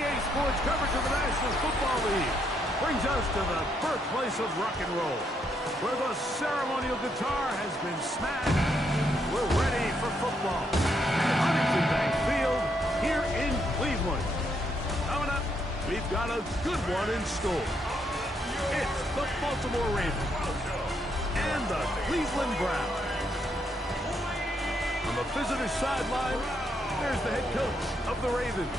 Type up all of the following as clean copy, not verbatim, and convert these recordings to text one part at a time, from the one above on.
EA Sports coverage of the National Football League brings us to the birthplace of rock and roll, where the ceremonial guitar has been smashed. We're ready for football at Huntington Bank Field here in Cleveland. Coming up, we've got a good one in store. It's the Baltimore Ravens and the Cleveland Browns. On the visitor's sideline, there's the head coach of the Ravens.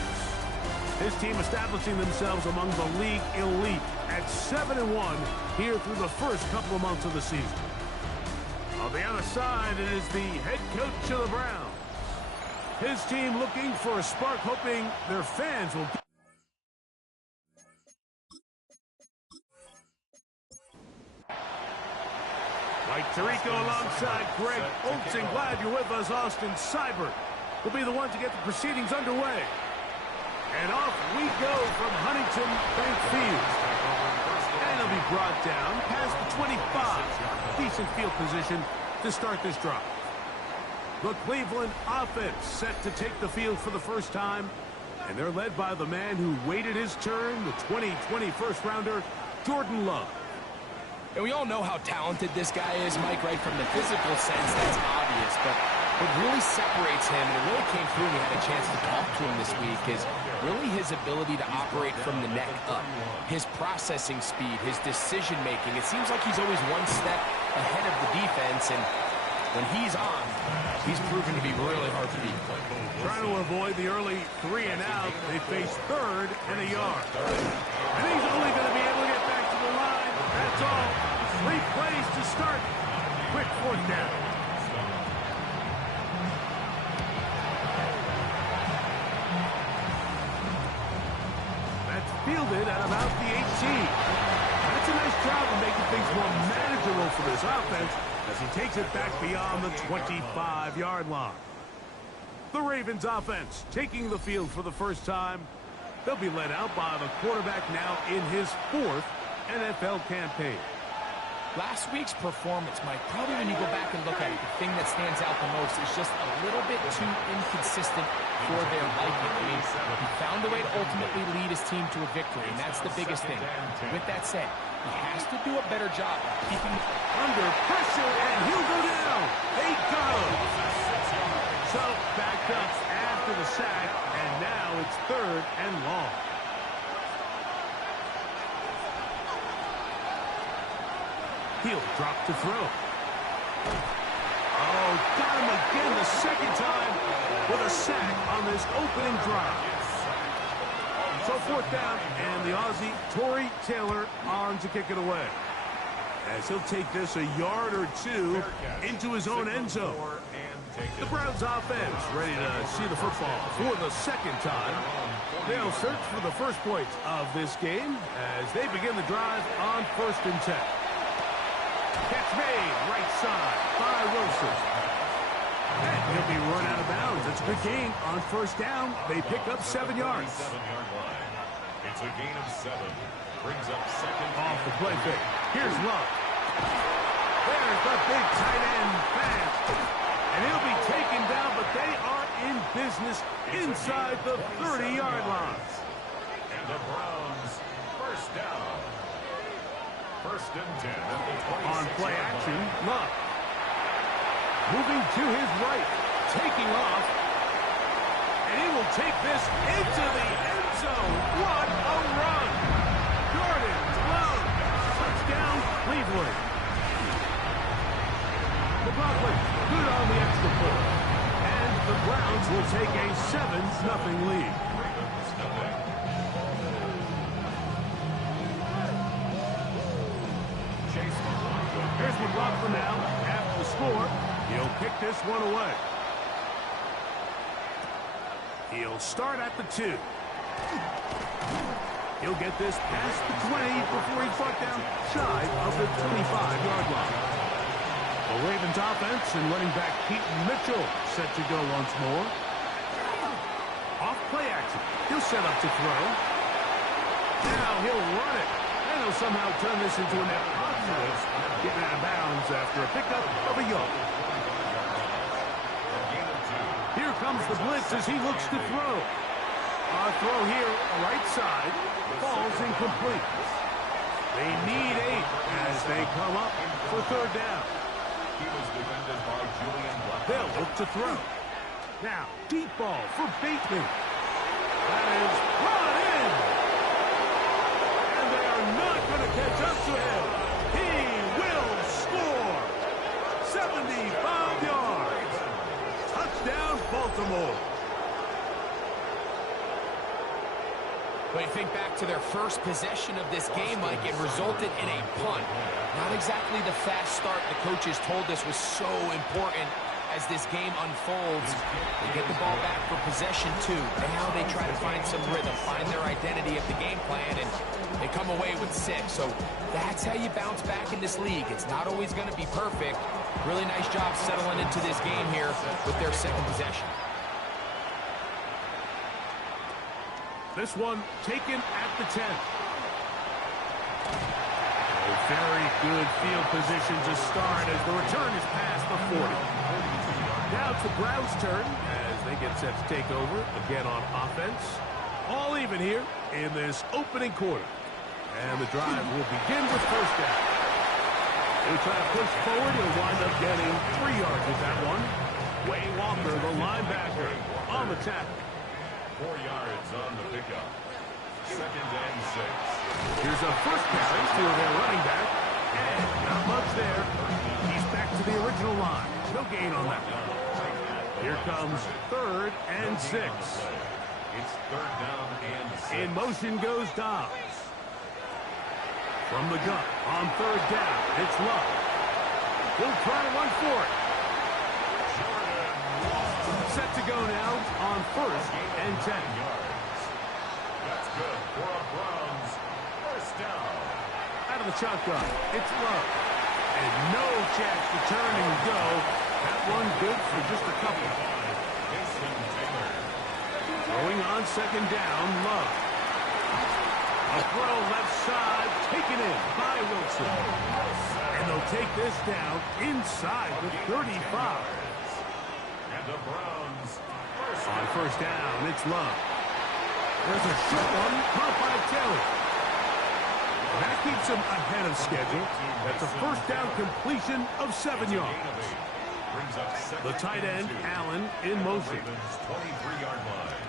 His team establishing themselves among the league elite at 7-1 here through the first couple of months of the season. On the other side, it is the head coach of the Browns. His team looking for a spark, hoping their fans will... Mike Tirico alongside Greg Olsen. Glad you're with us. Austin Seibert will be the one to get the proceedings underway. And off we go from Huntington Bank Field. And it'll be brought down past the 25. Decent field position to start this drive. The Cleveland offense set to take the field for the first time. And they're led by the man who waited his turn, the 2020 first-rounder, Jordan Love. And we all know how talented this guy is, Mike, right? From the physical sense, that's obvious. But what really separates him, and it really came through when we had a chance to talk to him this week, is really his ability to operate from the neck up. His processing speed, his decision-making. It seems like he's always one step ahead of the defense, and when he's on, he's proven to be really hard to beat. Trying to avoid the early 3 and out, they face 3rd and a yard. And he's only going to be able to get back to the line. That's all. 3 plays to start. Quick 4th down. That's fielded at about the 18. That's a nice job of making things more manageable for this offense as he takes it back beyond the 25-yard line. The Ravens offense taking the field for the first time. They'll be led out by the quarterback now in his 4th NFL campaign. Last week's performance, Mike, probably when you go back and look at it, the thing that stands out the most is just a little bit too inconsistent for their liking. I mean, he found a way to ultimately lead his team to a victory, and that's the biggest thing. With that said, he has to do a better job of keeping under pressure, and he'll go down. They got him. So, backed up after the sack, and now it's 3rd and long. He'll drop to throw. Oh, got him again the second time with a sack on this opening drive. So 4th down, and the Aussie, Torrey Taylor, on to kick it away. As he'll take this a yard or 2 into his own end zone. The Browns offense ready to see the football for the second time. They'll search for the first points of this game as they begin the drive on 1st and 10. Catch made, right side by Wilson. And he'll be run out of bounds. It's a good gain on 1st down. They pick up 7 yards. It's a gain of 7. Brings up 2nd. Off the play fake. Here's Love. There's the big tight end pass. And he'll be taken down, but they are in business inside the 30-yard line. And the Browns, 1st down. 1st and 10 at the 26. On play action, Love. Moving to his right, taking off. And he will take this into the end zone. What a run! Jordan Love. Touchdown, Cleveland. McLaughlin, good on the extra point. And the Browns will take a 7-0 lead. Here's McLaughlin now. After the score, he'll kick this one away. He'll start at the 2. He'll get this past the 20 before he's brought down shy of the 25-yard line. The Ravens offense and running back Keaton Mitchell set to go once more. Off play action. He'll set up to throw. Now he'll run it. And he'll somehow turn this into a net positive. Getting out of bounds after a pickup of a yard. Here comes the blitz as he looks to throw. Our throw here, right side, falls incomplete. They need 8 as they come up for third down. He was defended by Julian Black. They'll look to throw. Now, deep ball for Bateman. That is brought in. And they are not going to catch up to him. He will score. 75 yards. Touchdown, Baltimore. When you think back to their first possession of this game, Mike, it resulted in a punt. Not exactly the fast start the coaches told us was so important as this game unfolds. They get the ball back for possession 2. Now they try to find some rhythm, find their identity of the game plan, and they come away with 6. So that's how you bounce back in this league. It's not always going to be perfect. Really nice job settling into this game here with their second possession. This one taken at the 10. A very good field position to start as the return is past the 40. Now it's the Browns' turn as they get set to take over again on offense. All even here in this opening quarter. And the drive will begin with first down. They try to push forward. He'll wind up getting 3 yards with that one. Wayne Walker, the linebacker, on the tackle. 4 yards on the pickup. 2nd and 6. Here's a first carry to their running back. And not much there. He's back to the original line. No gain on that one. Here comes 3rd and 6. It's 3rd down and 6. In motion goes Dobbs. From the gun on 3rd down, it's Love. He'll try one for it. Set to go now on 1st and 10. That's good for a Browns first down. Out of the shotgun, it's Love. And no chance to turn and go. That one good for just a couple. Throwing on 2nd down, Love. A throw left side, taken in by Wilson. And they'll take this down inside the 35. And the Browns On 1st down, it's Love. There's a short one caught by Taylor. That keeps him ahead of schedule. That's a first down completion of 7 yards. The tight end, Allen, in motion. 23-yard line.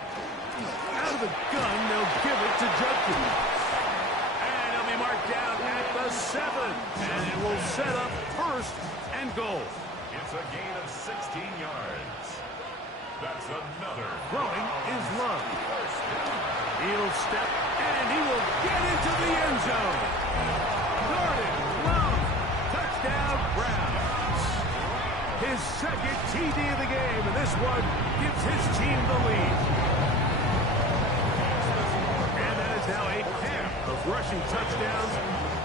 Out of the gun, they'll give it to Judkins. And he'll be marked down at the 7. And it will set up 1st and goal. It's a gain of 16 yards. That's another. Throwing is Love. He'll step, and he will get into the end zone. Darting, Love, touchdown, Browns. His 2nd TD of the game, and this one gives his team the lead. And that is now a pair of rushing touchdowns.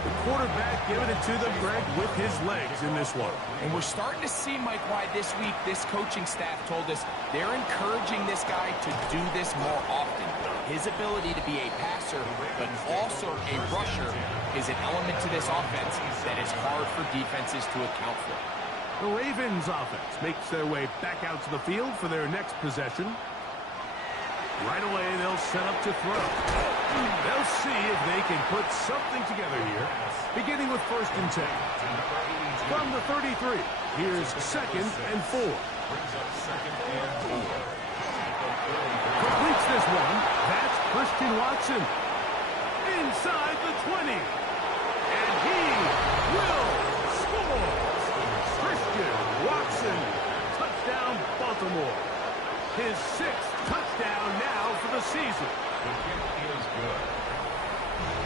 The quarterback giving it to them, Greg, with his legs in this one. And we're starting to see, Mike, why this week this coaching staff told us they're encouraging this guy to do this more often. His ability to be a passer, but also a rusher, is an element to this offense that is hard for defenses to account for. The Ravens offense makes their way back out to the field for their next possession. Right away, they'll set up to throw. They'll see if they can put something together here, beginning with 1st and 10. From the 33, here's 2nd and 4. Completes this one. That's Christian Watson. Inside the 20. And he will score. Christian Watson. Touchdown, Baltimore. His 6th touchdown now for the season. The kick is good.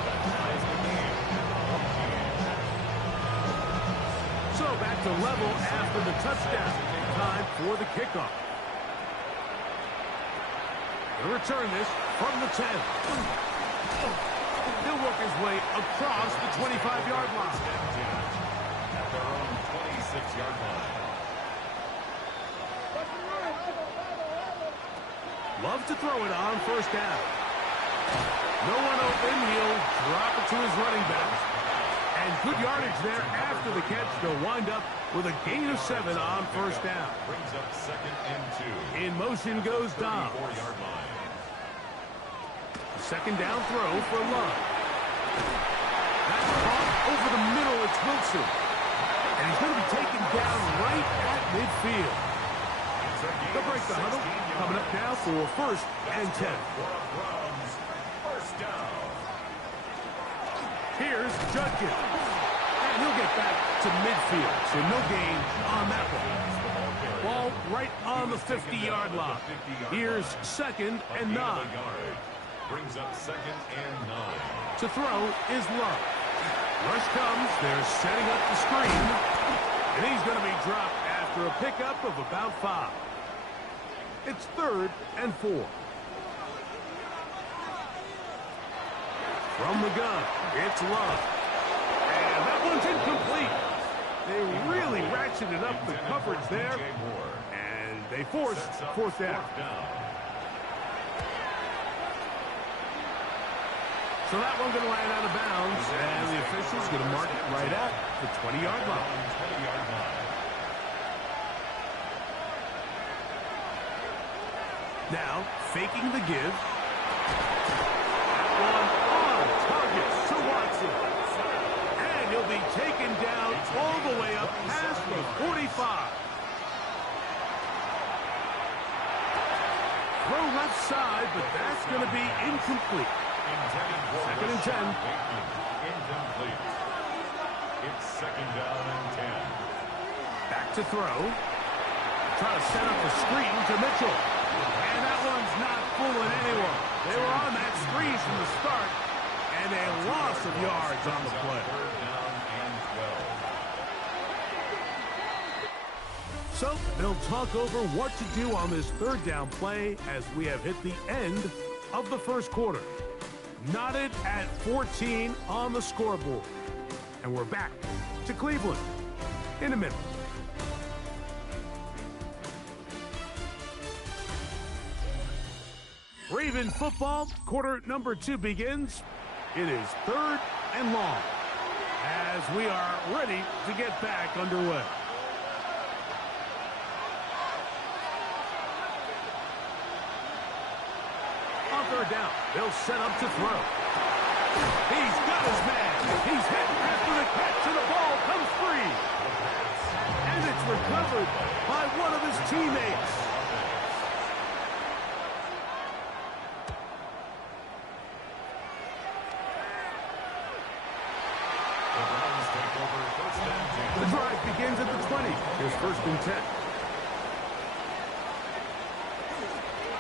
That ties the game. So back to level after the touchdown. Time for the kickoff. He'll return this from the 10. He'll work his way across the 25-yard line. At their own 26-yard line. Love to throw it on 1st down. No one open. He'll drop it to his running back. And good yardage there after the catch. They'll wind up with a gain of 7 on 1st down. Brings up 2nd and 2. In motion goes Dobbs. 34-yard line. second down throw for Love. That's caught over the middle. It's Wilson. And he's going to be taken down right at midfield. They'll break the huddle. Coming up now for 1st and 10. First down. Here's Judkins. And he'll get back to midfield. So no gain on that one. Ball right on the 50-yard line. Here's 2nd and 9. Brings up 2nd and 9. To throw is Love. Rush comes. They're setting up the screen. And he's going to be dropped after a pickup of about 5. It's 3rd and 4. From the gun, it's Love. And that one's incomplete. They really ratcheted up the coverage there. And they force 4th down. So that one going to land out of bounds, and the official's going to mark it right at the 20-yard line. Now, faking the give. One on target to Watson. And he'll be taken down all the way up past the 45. Throw left side, but that's going to be incomplete. 2nd and 10. Incomplete. It's 2nd down and 10. Back to throw. Try to set up the screen to Mitchell. And that one's not fooling anyone. They were on that screen from the start. And a loss of yards on the play. 3rd down and 12. So they'll talk over what to do on this 3rd down play as we have hit the end of the 1st quarter. Knotted at 14 on the scoreboard. And we're back to Cleveland in a minute. Raven football, quarter number 2 begins. It is 3rd and long as we are ready to get back underway. On 3rd down, they'll set up to throw. He's got his man. He's hit after the catch, and the ball comes free. And it's recovered by one of his teammates. The drive begins at the 20. Here's 1st and 10.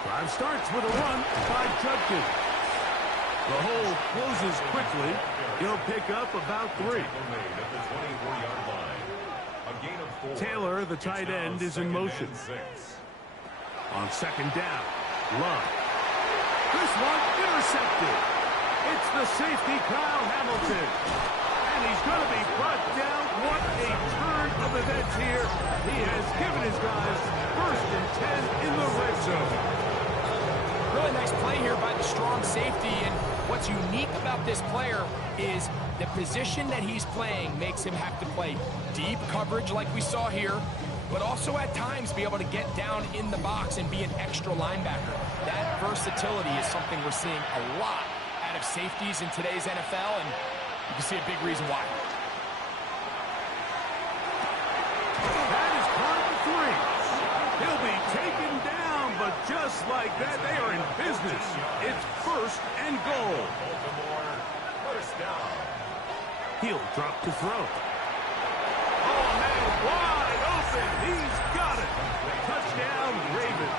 Drive starts with a run by Judkins. The hole closes quickly. He'll pick up about 3. Taylor, the tight end, is in motion. On 2nd down, Love. This one intercepted. It's the safety, Kyle Hamilton. And he's going to be brought down. What a turn of events here. He has given his guys 1st and 10 in the red zone. Really nice play here by the strong safety, and what's unique about this player is the position that he's playing makes him have to play deep coverage like we saw here, but also at times be able to get down in the box and be an extra linebacker. That versatility is something we're seeing a lot out of safeties in today's NFL, and you can see a big reason why. That is caught at the 3. He'll be taken down, but just like that, they are in business. It's 1st and goal. First down. He'll drop to throw. Oh, man, wide open. He's got it. Touchdown, Ravens.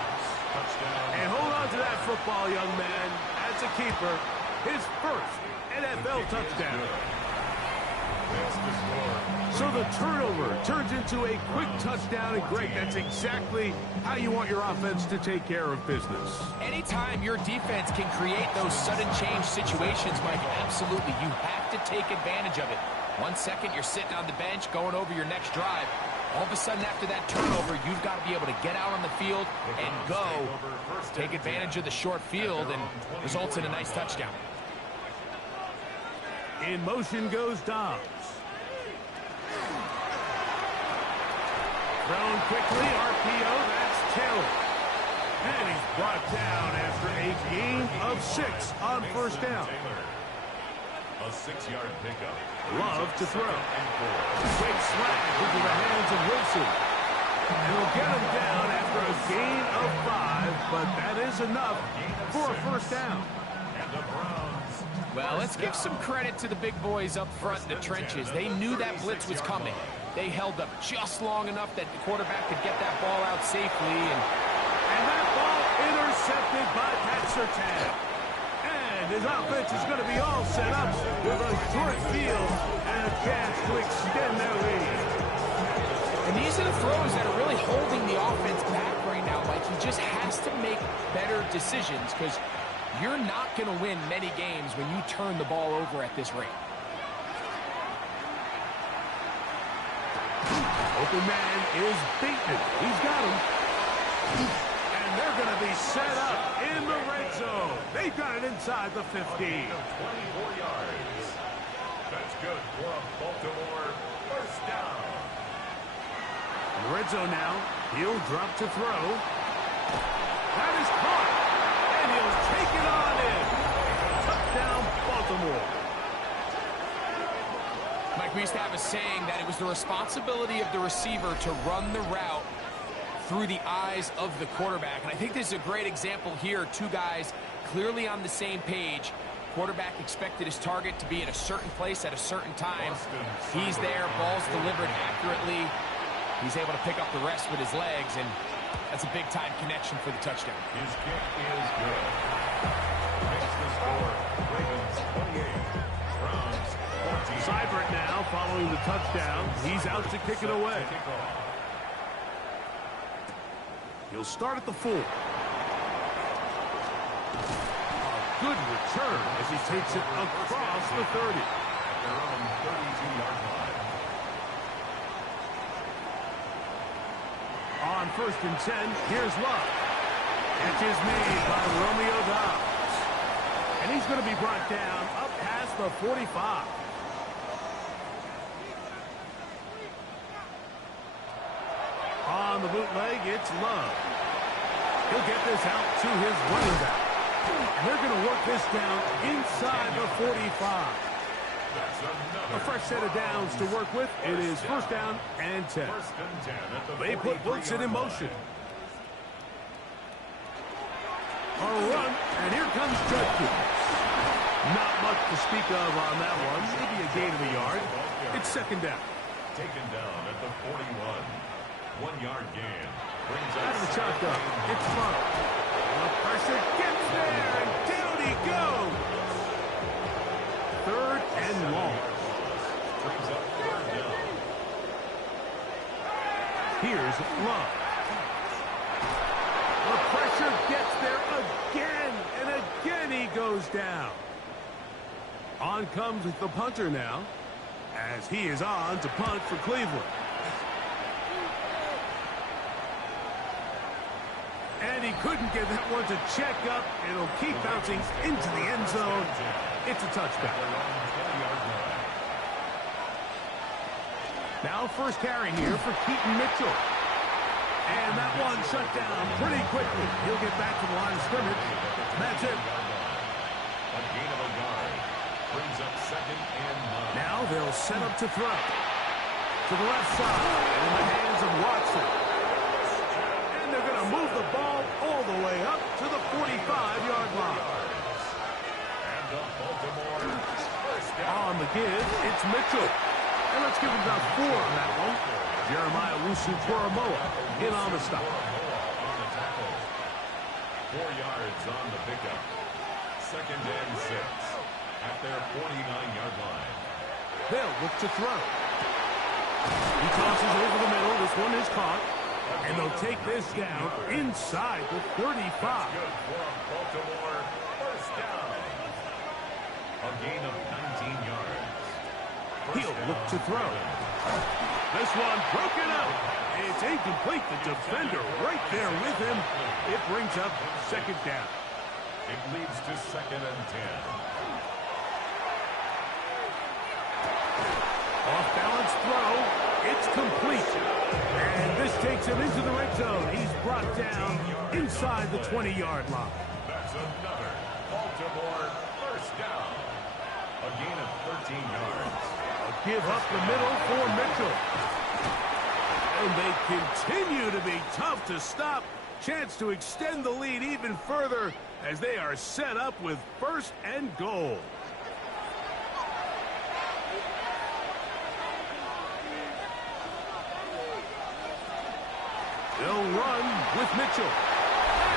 And hold on to that football, young man. As a keeper, his 1st NFL touchdown. So the turnover turns into a quick touchdown, and Greg, that's exactly how you want your offense to take care of business. Anytime your defense can create those sudden change situations, Mike, absolutely, you have to take advantage of it. 1 second, you're sitting on the bench, going over your next drive. All of a sudden, after that turnover, you've got to be able to get out on the field and go, take advantage of the short field, and results in a nice touchdown. In motion goes Dobbs. Thrown quickly, RPO, that's Taylor. And he's brought down after a gain of 6 on first down. A 6-yard pickup. Love to throw. Quick slash into the hands of Wilson. And he'll get him down after a gain of 5, but that is enough for a first down. And the Browns. Well, let's give some credit to the big boys up front in the trenches. They knew that blitz was coming. They held up just long enough that the quarterback could get that ball out safely. And that ball intercepted by Pat Surtain. And his offense is going to be all set up with a short field and a chance to extend their lead. And these are the throws that are really holding the offense back right now. Like, he just has to make better decisions because you're not going to win many games when you turn the ball over at this rate. Open man is Bateman. He's got him. And they're going to be set up in the red zone. They've got it inside the 15. 24 yards. That's good for a Baltimore first down. In the red zone now. He'll drop to throw. That is caught. And he'll take it on in. Touchdown, Baltimore. Mike, we used to have a saying that it was the responsibility of the receiver to run the route through the eyes of the quarterback. And I think this is a great example here. Two guys clearly on the same page. Quarterback expected his target to be at a certain place at a certain time. He's there, ball's delivered accurately. He's able to pick up the rest with his legs, and that's a big-time connection for the touchdown. His kick is good. Makes the score. Ravens 28. Browns 14. Seibert now following the touchdown. He's out to kick it away. He'll start at the 4. A good return as he takes it across the 30. Their own 32-yard line. On 1st and 10, here's Love. Catch is made by Romeo Dobbs. And he's going to be brought down up past the 45. On the bootleg, it's Love. He'll get this out to his running back. And they're going to work this down inside the 45. A fresh set of downs to work with. It is 1st down and 10. They put Wilson in motion. A run, and here comes Judkins. Not much to speak of on that one. Maybe a gain of a yard. It's 2nd down. Taken down at the 41. 1-yard gain. Brings Out of the shotgun. It's Love. The pressure gets there, and down he goes. 3rd and long. Brings up 3rd down. Here's Love. The pressure gets there again, and again he goes down. On comes the punter now, as he is on to punt for Cleveland. And he couldn't get that one to check up. It'll keep bouncing into the end zone. It's a touchdown. Now 1st carry here for Keaton Mitchell. And that one shut down pretty quickly. He'll get back to the line of scrimmage. That's it. A gain of a yard. Brings up 2nd and 9. Now they'll set up to throw. To the left side. In the hands of Watson. And they're going to move the ball all the way up to the 45-yard line. And the Baltimore first down. On the give, it's Mitchell. And let's give him about 4 on that one. Jeremiah Wusu-Koromoa in on the stop. 4 yards on the pickup. 2nd and 6 at their 49-yard line. They'll look to throw. He tosses over the middle. This one is caught. And they'll take this down inside the 35. Good for a Baltimore first down. A gain of 19 yards. He'll look to throw. This one broken up. It's incomplete. The defender right there with him. It brings up 2nd down. It leads to 2nd and 10. Off-balance throw. It's complete. And this takes him into the red zone. He's brought down inside the 20-yard line. That's another Baltimore, first down. A gain of 13 yards. A give up the middle for Mitchell. And they continue to be tough to stop. Chance to extend the lead even further as they are set up with 1st and goal. They'll run with Mitchell.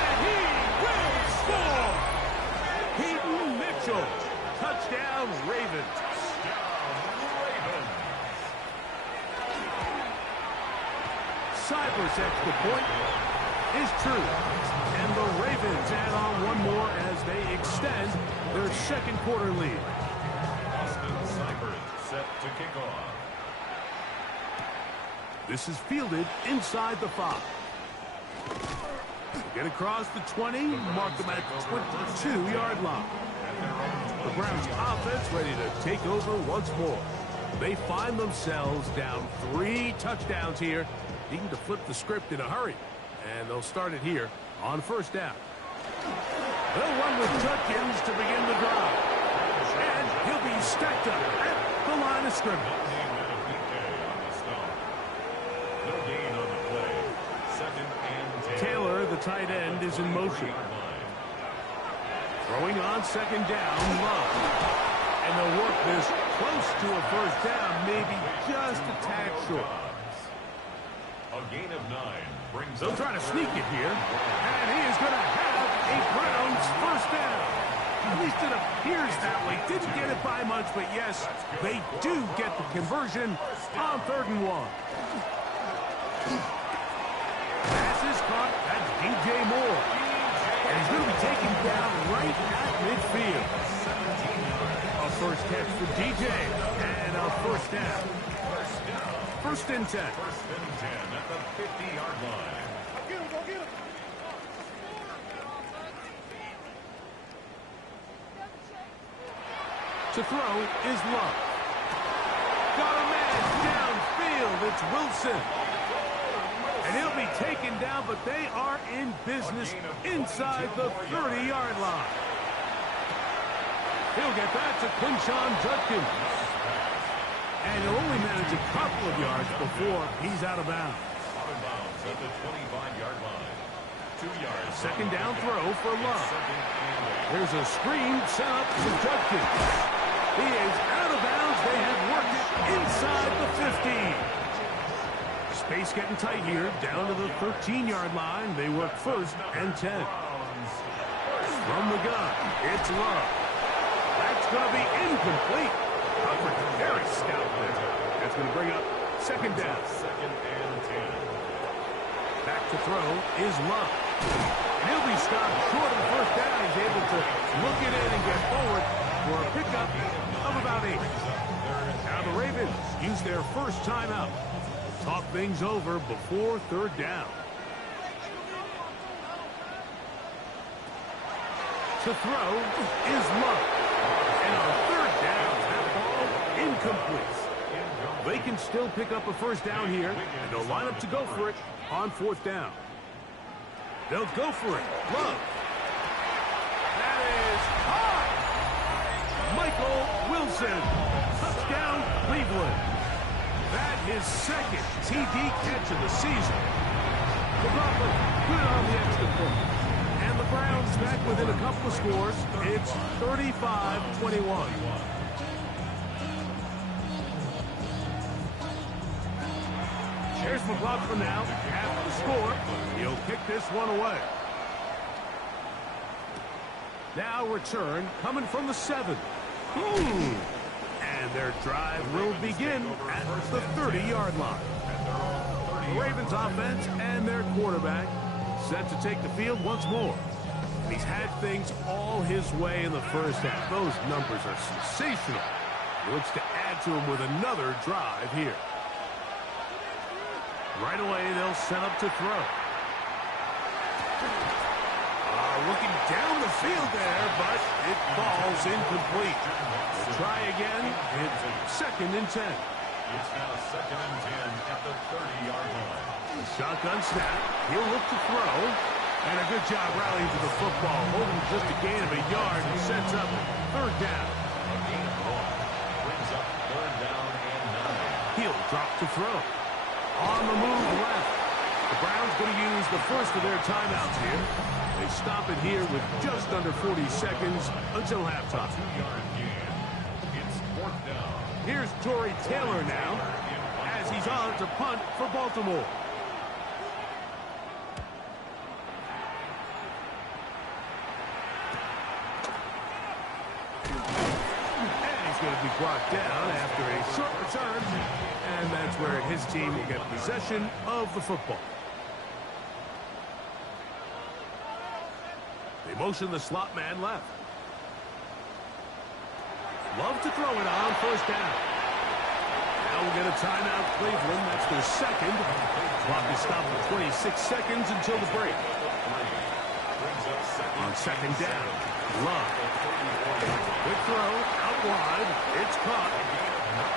And he will score! Keaton Mitchell. Touchdown, Ravens. Cyber's extra point is true. And the Ravens add on one more as they extend their 2nd quarter lead. Austin Cyber set to kick off. This is fielded inside the 5. Get across the 20, mark them at the 22-yard line. The Browns offense ready to take over once more. They find themselves down 3 touchdowns here, needing to flip the script in a hurry. And they'll start it here on 1st down. They'll run with Judkins to begin the drive. And he'll be stacked up at the line of scrimmage. No gain on the play. 2nd and 10. Taylor, the tight end, is in motion. Throwing on 2nd down, Love. And they'll work this close to a 1st down, maybe just a tad short. A gain of 9 brings. They'll try to sneak it here. And he is going to have a Browns 1st down. At least it appears that way. Didn't get it by much, but yes, they do get the conversion on 3rd and 1. Pass is caught. That's DJ Moore. And he's going to be taken down right at midfield. A 1st catch for DJ. And a 1st down. 1st and 10. 1st and 10 at the 50-yard line. Go get him. To throw is Love. Got a man downfield. It's Wilson. And he'll be taken down, but they are in business inside the 30-yard line. He'll get that to Quinshon Judkins. And he'll only manage a couple of yards before he's out of bounds. Out of bounds at the 25-yard line. 2 yards. 2nd down throw for Love. There's a screen set up to Judkins. He is out of bounds. They have worked it inside the 15. Space getting tight here, down to the 13-yard line. They work 1st and 10. From the gun, it's Love. That's going to be incomplete. Coverage very stout there. That's going to bring up 2nd down. 2nd and 10. Back to throw is Love. And he'll be stopped short of the 1st down. He's able to look it in and get forward for a pickup of about 8. Now the Ravens use their 1st timeout. Talk things over before 3rd down. To throw is Love. And on 3rd down, that ball incomplete. They can still pick up a 1st down here, and they'll line up to go for it on 4th down. They'll go for it. Love. That is high. Michael Wilson. Touchdown, Cleveland. That his 2nd TD catch of the season. McLaughlin good on the extra point. And the Browns back within a couple of scores. It's 35-21. Here's McLaughlin now after the score. He'll kick this one away. Now return coming from the 7. And their drive will begin at the 30-yard line. The Ravens offense and their quarterback set to take the field once more. And he's had things all his way in the 1st half. Those numbers are sensational. He looks to add to them with another drive here. Right away, they'll set up to throw. Looking down the field there, but it falls incomplete. Try again. It's 2nd and 10. It's now 2nd and 10 at the 30-yard line. Shotgun snap. He'll look to throw. And a good job rallying to the football. Holding just a gain of a yard and sets up third down. A gain of 1 brings up third down and 9. He'll drop to throw. On the move left. The Browns going to use the first of their timeouts here. They stop it here with just under 40 seconds until halftime. 2-yard gain. It's fourth down. Here's Tory Taylor now as he's on to punt for Baltimore. And he's going to be brought down after a short return. And that's where his team will get possession of the football. They motion the slot man left. Love to throw it on first down. Now we'll get a timeout, Cleveland. That's their second. Clock is stopped for 26 seconds until the break. On second down, Love. Quick throw, out wide. It's caught.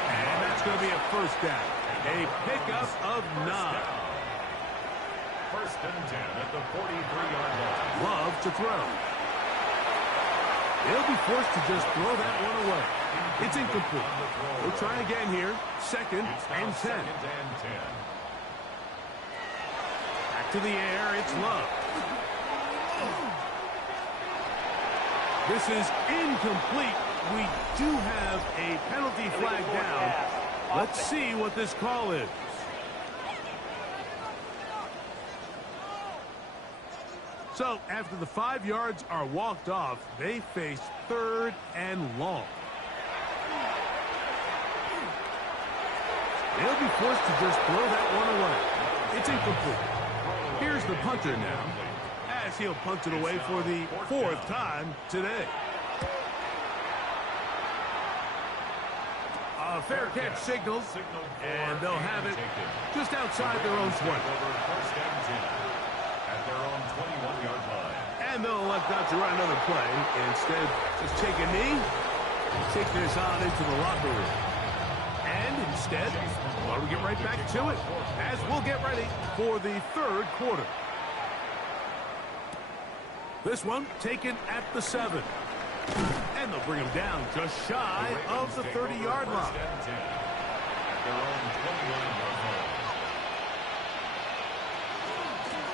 And that's going to be a first down. A pickup of 9. First and 10 at the 43-yard line. Love to throw. They'll be forced to just throw that one away. It's incomplete. We'll try again here. Second and 10. Back to the air. It's Love. This is incomplete. We do have a penalty flag down. Let's see what this call is. So, after the 5 yards are walked off, they face third and long. They'll be forced to just throw that one away. It's incomplete. Here's the punter now, as he'll punt it away for the 4th time today. A fair catch signals, and they'll have it just outside their own 20. At their own 21-yard line. And they'll elect not to run another play. Instead, just take a knee and take this on into the locker room. And instead, well, we get right back to it as we'll get ready for the third quarter. This one taken at the 7. And they'll bring him down just shy of the 30-yard line. At their own 21-yard line.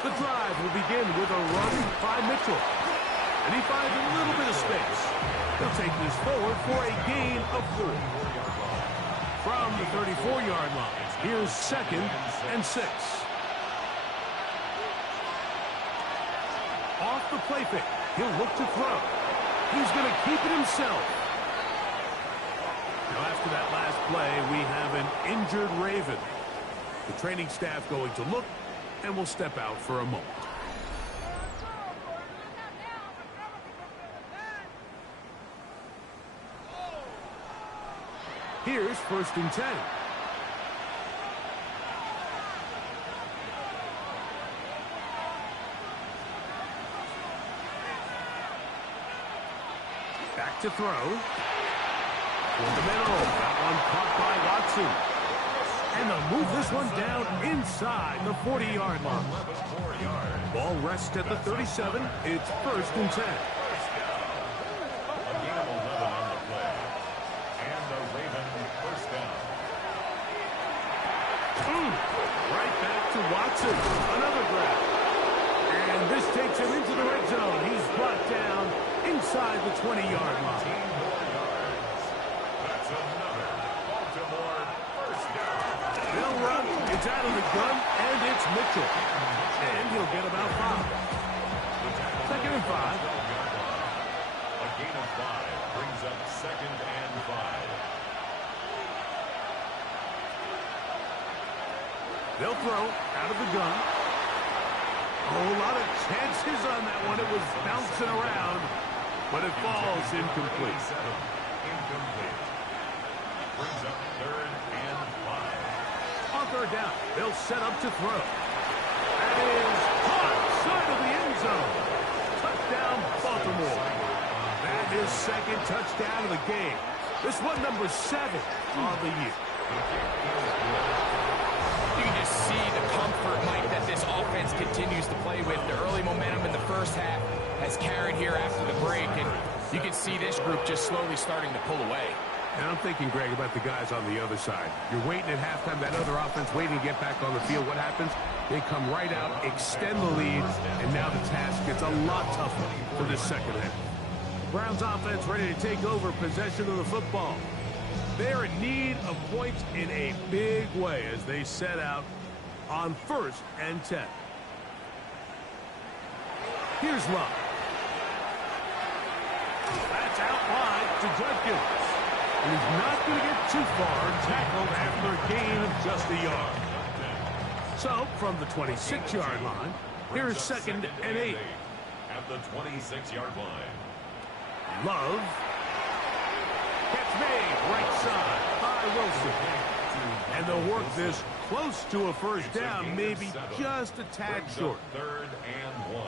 The drive will begin with a run by Mitchell. And he finds a little bit of space. He'll take this forward for a gain of 4. From the 34-yard line, here's second and 6. Off the play fake, he'll look to throw. He's going to keep it himself. Now after that last play, we have an injured Raven. The training staff going to look and will step out for a moment. Here's first and 10. Back to throw. Fundamental. That one caught by Watson. And they'll move this one down inside the 40-yard line. Ball rests at the 37. It's first and 10. A gain of 11 on the play. And the Raven first down. Right back to Watson. Another grab. And this takes him into the red zone. He's brought down inside the 20-yard line. 18 more yards. That's another Baltimore first down. They'll run. It's out of the gun, and it's Mitchell. And he'll get about 5. Second and 5. A gain of 5 brings up second and 5. They'll throw out of the gun. A whole lot of chances on that one. It was bouncing around, but it falls incomplete. Incomplete. Brings up third and 5. On third down, they'll set up to throw. That is caught side of the end zone. Touchdown, Baltimore. That is second touchdown of the game. This one number 7 on the year. You can just see the comfort, Mike, that this offense continues to play with. The early momentum in the first half has carried here after the break, and you can see this group just slowly starting to pull away. And I'm thinking, Greg, about the guys on the other side. You're waiting at halftime, that other offense waiting to get back on the field. What happens? They come right out, extend the lead, and now the task gets a lot tougher for this second half. Browns offense ready to take over possession of the football. They're in need of points in a big way as they set out on 1st and 10. Here's Love. That's out wide to Judkins. And he's not going to get too far, tackled after a gain of just a yard. So, from the 26-yard line, here's 2nd and 8. At the 26-yard line. Love. Catch made, right side by Wilson. And they'll work this close to a first down, maybe just a tad short. 3rd and 1.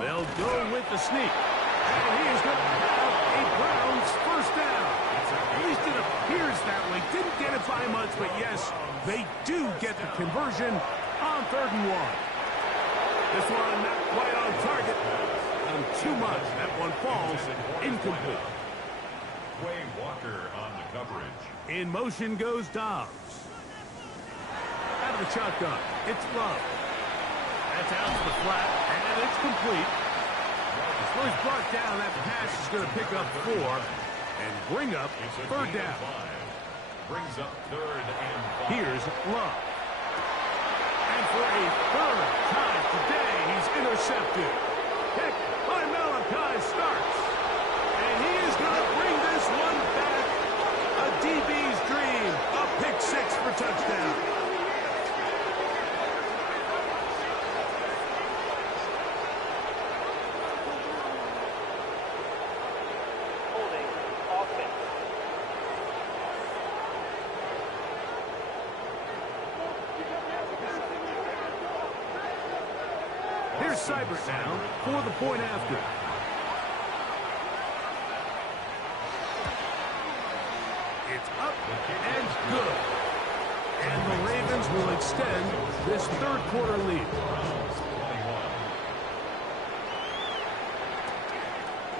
They'll go with the sneak. And he is going to have a Browns first down. At least it appears that way. Didn't get it by much, but yes, they do get the conversion on 3rd and 1. This one not quite on target. And too much. That one falls incomplete. Quay Walker on the coverage. In motion goes Dobbs. Out of the shotgun, it's Love. That's out to the flat, and it's complete. So he's brought down. That pass is going to pick up 4 and bring up 3rd down. Brings up 3rd and 5. Here's Love. And for a 3rd time today, he's intercepted. Kick by Malachi starts. And he is going to bring this one back. A DB's dream. A pick 6 for touchdown. Here's Seibert now for the point after. It's up and good. And the Ravens will extend this 3rd quarter lead.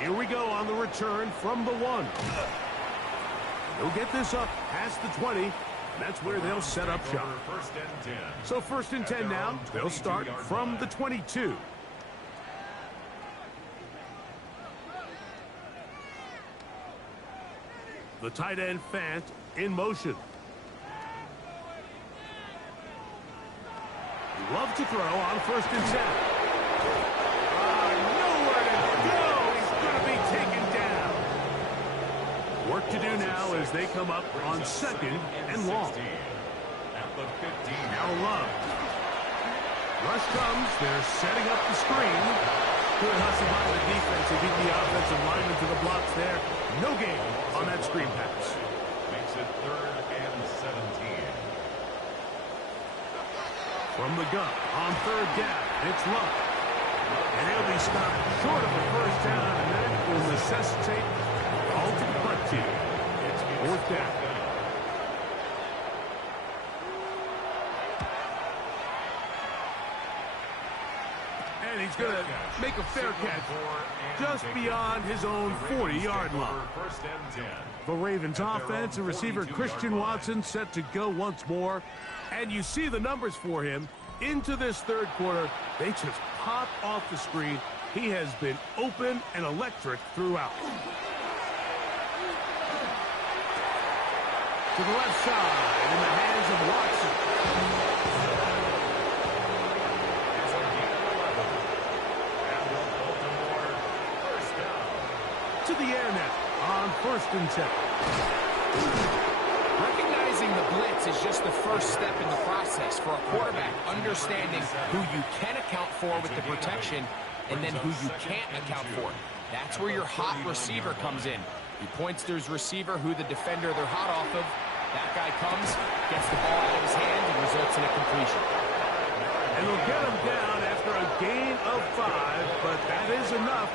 Here we go on the return from the 1. They'll get this up past the 20. That's where they'll set up shop. So 1st and 10 now. They'll start from the 22. The tight end Fant in motion. Love to throw on 1st and 10. Nowhere to go. He's going to be taken down. Work to do now as they come up on 2nd and long. Now Love. Rush comes. They're setting up the screen. Good hustle by the defense. They beat the offensive lineman to the blocks there. No gain on that screen pass. Makes it 3rd and 17. From the gun on 3rd down, it's Love. And he'll be stopped short of a first down, and that will necessitate the ultimate punt team. It's 4th down. And he's going to make a fair catch just beyond his own 40-yard line. The Ravens offense and receiver Christian Watson set to go once more. And you see the numbers for him into this 3rd quarter. They just pop off the screen. He has been open and electric throughout. To the left side in the hands of Watson. To the air net on 1st and 10. Recognizing the blitz is just the first step in the process for a quarterback, understanding who you can account for with the protection and then who you can't account for. That's where your hot receiver comes in. He points to his receiver, who the defender they're hot off of. That guy comes, gets the ball out of his hand, and results in a completion. And they'll get him down after a gain of 5, but that is enough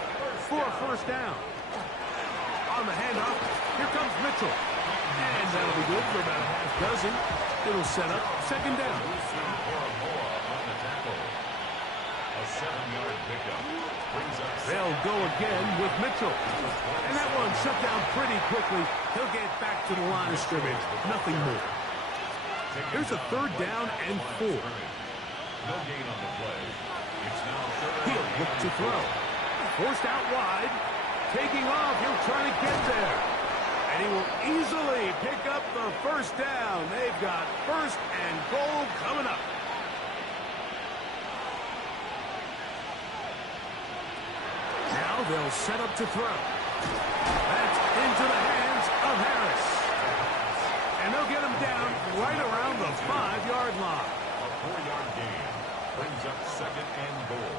for a first down. On the handoff, here comes Mitchell. And that'll be good for about a half dozen. It'll set up second down. A 7-yard pickup brings up. They'll go again with Mitchell. And that one shut down pretty quickly. He'll get back to the line of scrimmage. Nothing more. Here's a third down and 4. No gain on the play. It's now third. He'll look to throw. Forced out wide. Taking off. He'll try to get there. And he will easily pick up the first down. They've got first and goal coming up. Now they'll set up to throw. That's into the hands of Harris. And they'll get him down right around the 5-yard line. A 4-yard gain brings up second and goal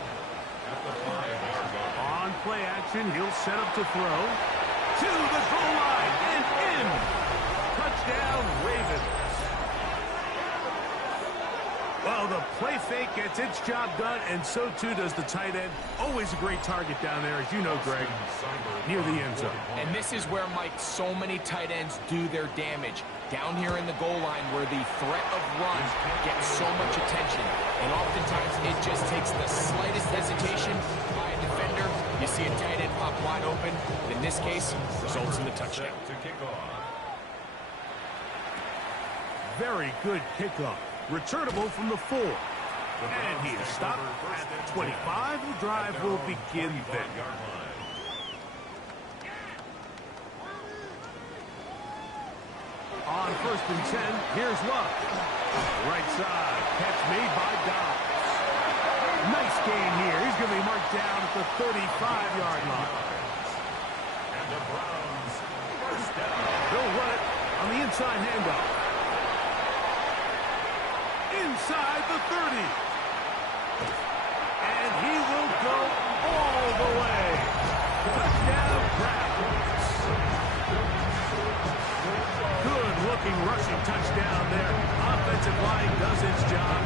at the 5-yard line. On play action, he'll set up to throw. To the goal line and in. Touchdown, Ravens. Well, the play fake gets its job done, and so too does the tight end. Always a great target down there, as you know, Greg, near the end zone. And this is where, Mike, so many tight ends do their damage. Down here in the goal line where the threat of run gets so much attention. And oftentimes it just takes the slightest hesitation by a defender. You see a tight end pop wide open. In this case, results in the touchdown. To kick off. Very good kickoff. Returnable from the 4. And he is stopped at the 25. The drive will begin then. On first and 10, here's Luck. Right side, catch made by Dobbs. Nice gain here. He's going to be marked down at the 35-yard line. And the Browns first down. They'll run it on the inside handoff. Inside the 30. And he will go all the way. Touchdown, Browns. Good-looking rushing touchdown there. Offensive line does its job.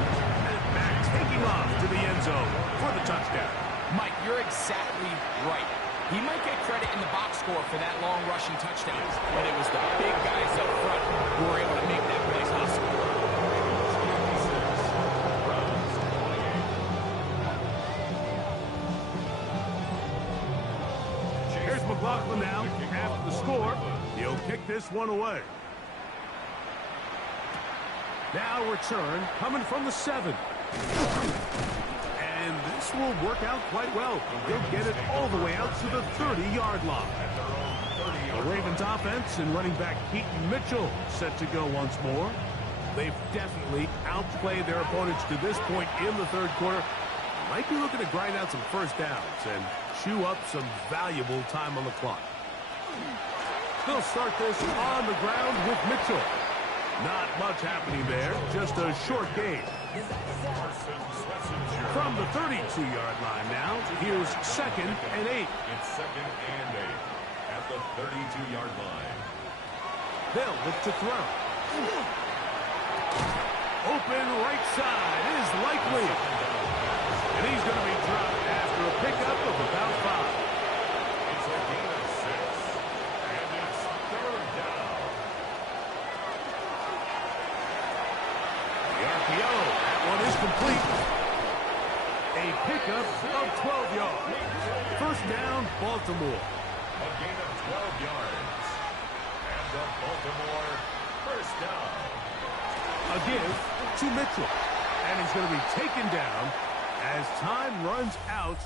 And back taking off to the end zone for the touchdown. Mike, you're exactly right. He might get credit in the box score for that long rushing touchdown, but it was the big guys up front who were able to make that place possible. Here's McLaughlin now. After the score, he'll kick this one away. Now return coming from the 7. And this will work out quite well. They'll get it all the way out to the 30-yard line. The Ravens offense and running back Keaton Mitchell set to go once more. They've definitely outplayed their opponents to this point in the third quarter. Might be looking to grind out some first downs and chew up some valuable time on the clock. They'll start this on the ground with Mitchell. Not much happening there, just a short gain. From the 32-yard line now, here's second and 8. It's second and 8 at the 32-yard line. They'll look to throw. Open right side is likely. And he's going to be dropped after a pickup of about 5. It's a gain of 6. And it's third down. The RPO, that one is complete. A pickup of 12 yards. First down, Baltimore. A gain of 12 yards. And the Baltimore first down. A give to Mitchell. And he's going to be taken down as time runs out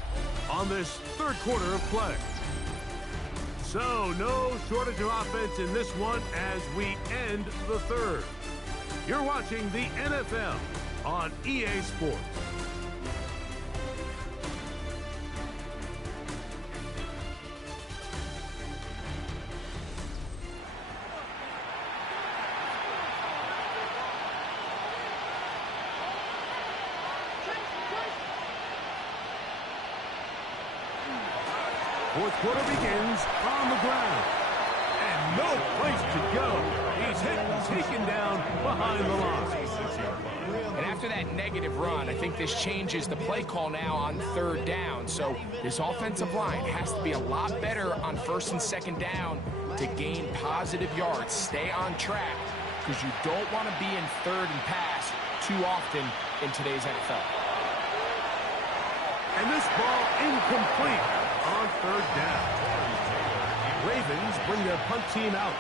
on this third quarter of play. So no shortage of offense in this one as we end the third. You're watching the NFL on EA Sports. Fourth quarter begins on the ground. And no place to go. He's hit and taken down behind the line. And after that negative run, I think this changes the play call now on third down. So this offensive line has to be a lot better on first and second down to gain positive yards. Stay on track, because you don't want to be in third and pass too often in today's NFL. And this ball incomplete on third down. Ravens bring their punt team out.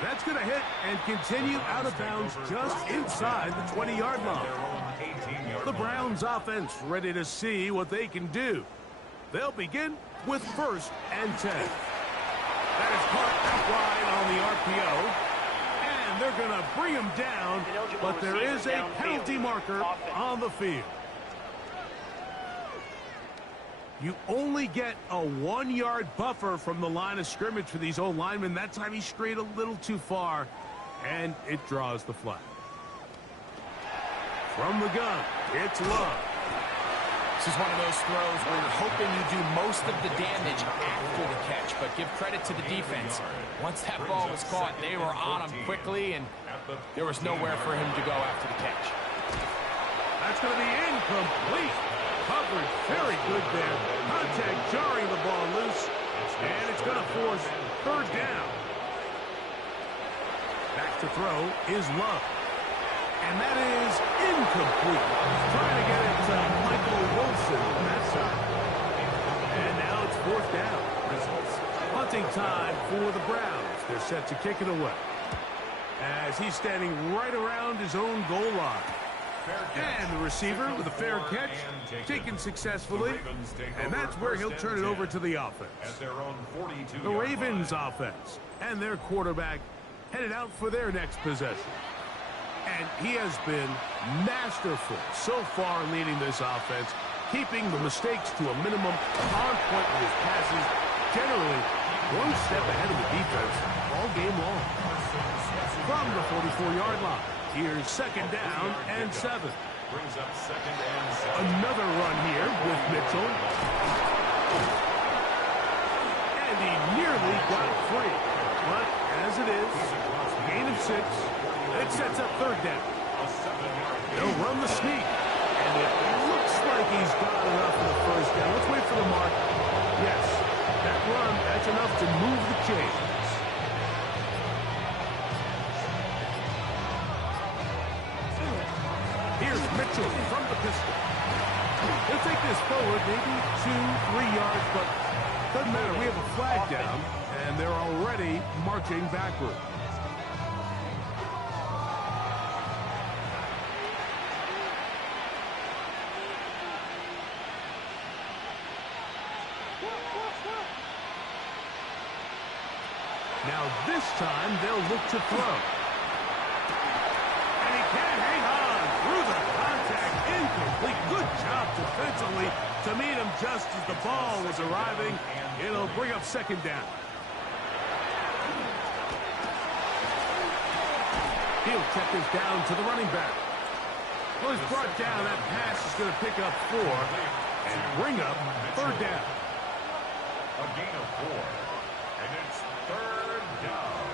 That's going to hit and continue out of bounds just inside the 20-yard line. The Browns offense ready to see what they can do. They'll begin with 1st and 10. That is caught out wide on the RPO. And they're going to bring him down, but there is a penalty marker on the field. You only get a 1-yard buffer from the line of scrimmage for these old linemen. That time he strayed a little too far, and it draws the flag. From the gun, it's Love. This is one of those throws where you're hoping you do most of the damage after the catch, but give credit to the defense. Once that ball was caught, they were on him quickly, and there was nowhere for him to go after the catch. That's going to be incomplete. Coverage very good there. Contact jarring the ball loose, and it's going to force third down. Back to throw is Love. And that is incomplete. Trying to get it to Michael Wilson on that side. And now it's 4th down. Punting time for the Browns. They're set to kick it away, as he's standing right around his own goal line. And the receiver with a fair catch, taken successfully, and that's where he'll turn it over to the offense. The Ravens offense and their quarterback headed out for their next possession. And he has been masterful so far in leading this offense, keeping the mistakes to a minimum, on point with his passes, generally one step ahead of the defense all game long. From the 44-yard line, here's 2nd down and 7. Brings up 2nd and 7. Another run here with Mitchell. And he nearly got free. But as it is, gain of 6. It sets up 3rd down. They'll run the sneak. And it looks like he's got enough for the 1st down. Let's wait for the mark. Yes, that run, that's enough to move the chains. Here's Mitchell from the pistol. He'll take this forward maybe 2-3 yards, but doesn't matter. We have a flag down, and they're already marching backward. Now this time they'll look to throw. And he can't hang on through the contact. Incomplete. Good job defensively to meet him just as the ball was arriving. It'll bring up 2nd down. He'll check this down to the running back. Well, he's brought down. That pass is going to pick up 4 and bring up 3rd down. A gain of 4. And it's 3rd down.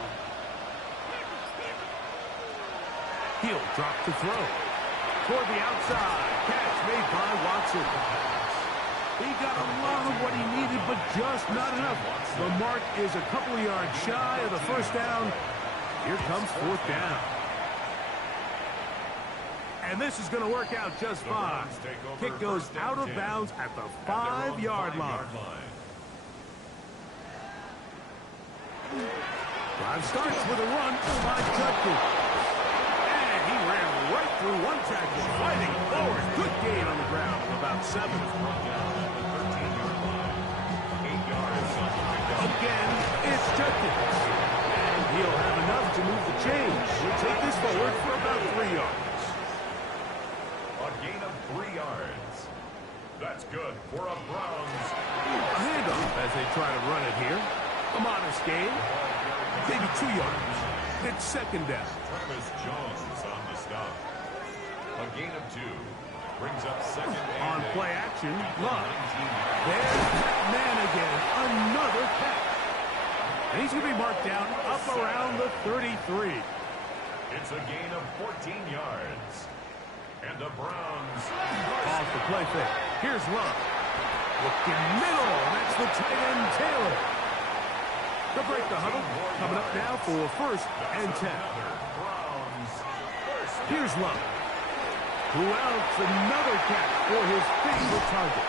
He'll drop to throw. Toward the outside. Catch made by Watson. He got a lot of what he needed, but just not enough. The mark is a couple of yards shy of the 1st down. Here comes 4th down. And this is going to work out just fine. Kick goes out of bounds at the 5-yard line. Drive starts with a run by Judkins. And he ran right through one tackle, fighting forward. Good gain on the ground, about 7. Again, it's Judkins. And he'll have enough to move the chains. He'll take this forward for about 3 yards. A gain of 3 yards. That's good for a Browns. A handoff as they try to run it here. A modest gain. Maybe 2 yards. It's 2nd down. Travis Jones on the stop. A gain of 2. Brings up 2nd On and play action, Love. There's that man again. Another catch. And he's going to be marked down up around the 33. It's a gain of 14 yards. And the Browns Off the play fake. Here's Love. Looking middle. That's the tight end, Taylor. To break the huddle. Coming up now for 1st and 10. Here's Love. Who else? Another catch for his favorite target.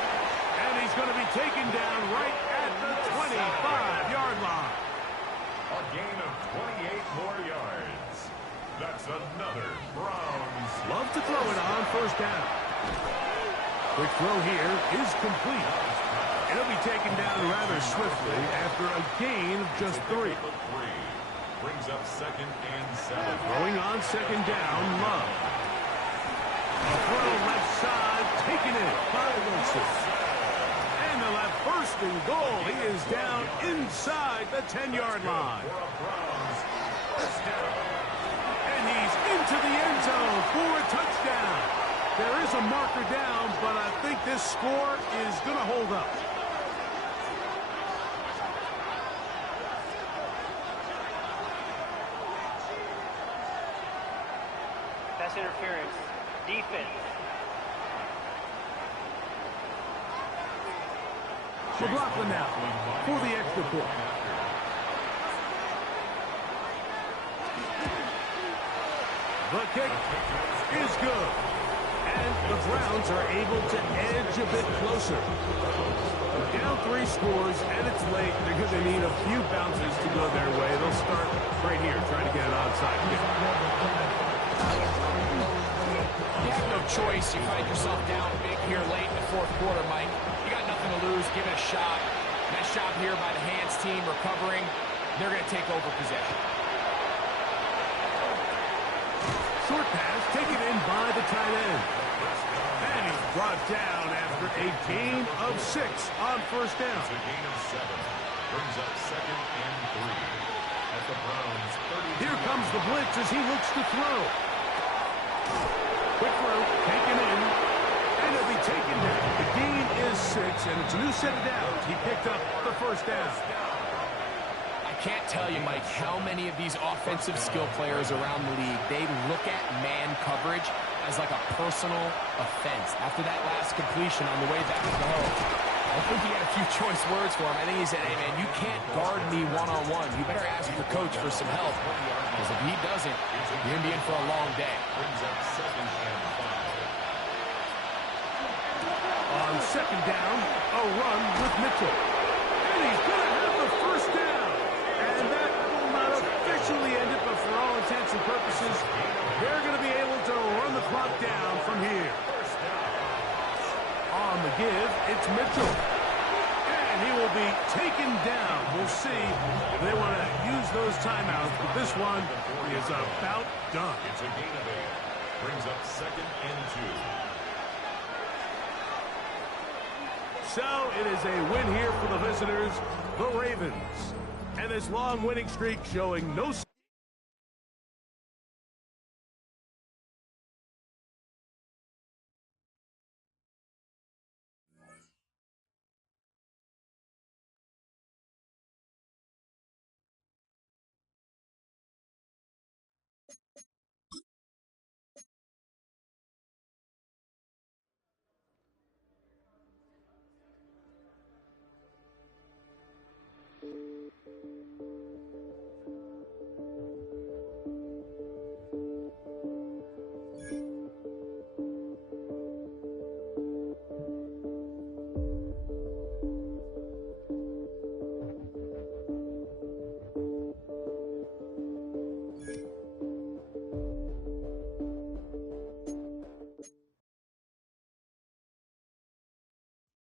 And he's going to be taken down right at the 25-yard line. A gain of 28 more yards. That's another Browns. Love to throw it on 1st down. Quick throw here is complete. It'll be taken down rather swiftly after a gain of just 3. Brings up 2nd and 7. Throwing on 2nd down, Love. A throw left side, taken in by Wilson. And they'll have 1st and goal. He is down inside the 10-yard line. And he's into the end zone for a touchdown. There is a marker down, but I think this score is going to hold up. Pass interference. Defense. McLaughlin now for the extra point. The kick is good. And the Browns are able to edge a bit closer. Down 3 scores, and it's late. They're going to need a few bounces to go their way. They'll start right here, trying to get an onside kick. You have no choice. You find yourself down big here late in the 4th quarter, Mike. You got nothing to lose. Give it a shot. Nice job here by the hands team recovering. They're going to take over possession. Short pass taken in by the tight end. And he's brought down after a gain of 6 on 1st down. It's a gain of 7. Brings up 2nd and 3. At the Browns 30. Here comes the blitz as he looks to throw. Quick throw, taken in, and he'll be taken down. The gain is 6, and it's a new set of downs. He picked up the 1st down. I can't tell you, Mike, how many of these offensive skill players around the league, they look at man coverage as like a personal offense. After that last completion on the way back to the home, I think he had a few choice words for him. I think he said, hey, man, you can't guard me one-on-one. You better ask your coach for some help, because if he doesn't, you're going to be in for a long day. Brings up 2nd and 5. On 2nd down, a run with Mitchell. And he's going to have the 1st down. And that will not officially end it, but for all intents and purposes, they're going to be able to run the clock down from here. On the give, it's Mitchell. And he will be taken down. We'll see if they want to use those timeouts, but this one is about done. It's a gain of 8. Brings up 2nd and 2. So it is a win here for the visitors, the Ravens. And this long winning streak showing no